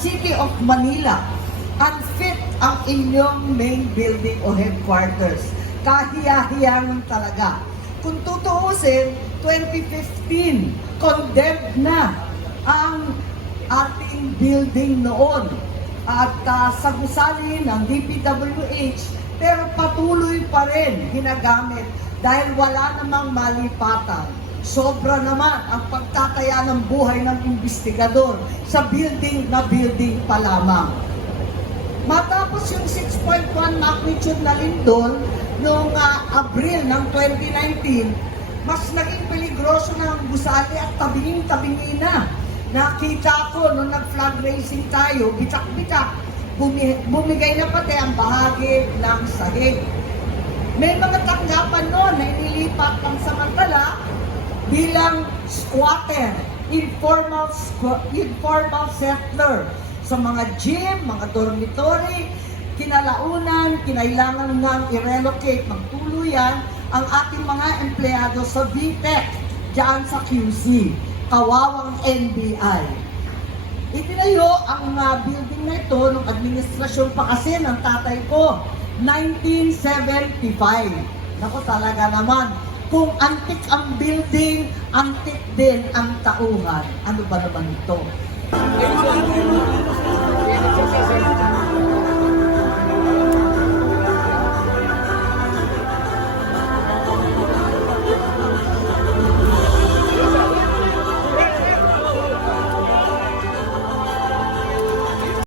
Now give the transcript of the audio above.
City of Manila. Unfit ang inyong main building o headquarters. Kahiya-hiya talaga. Kung tutuusin, 2015, condemned na ang ating building noon at sa gusali ng DPWH, pero patuloy pa rin ginagamit dahil wala namang malipatan. Sobra naman ang pagtataya ng buhay ng investigador sa building na building pa lamang. Matapos yung 6.1 magnitude na lindol noong Abril ng 2019, mas naging peligroso ng gusali at tabingin-tabingi na. Nakita ko nung nag-flag racing tayo, bitak-bitak, bumigay na pati ang bahagi ng sahig. May mga tanggapan noon na inilipat pang samantala bilang squatter, informal settler sa mga gym, mga dormitory. Kinalaunan, kinailangan nang i-relocate ng tuluyan ang ating mga empleyado sa VTech diyan sa QC, kawawang NBI. Itinayo ang building na ito ng administrasyon pa kasi ng tatay ko, 1975. Naku, talaga naman, kung antik ang building, antik din ang tauhan. Ano ba naman ito?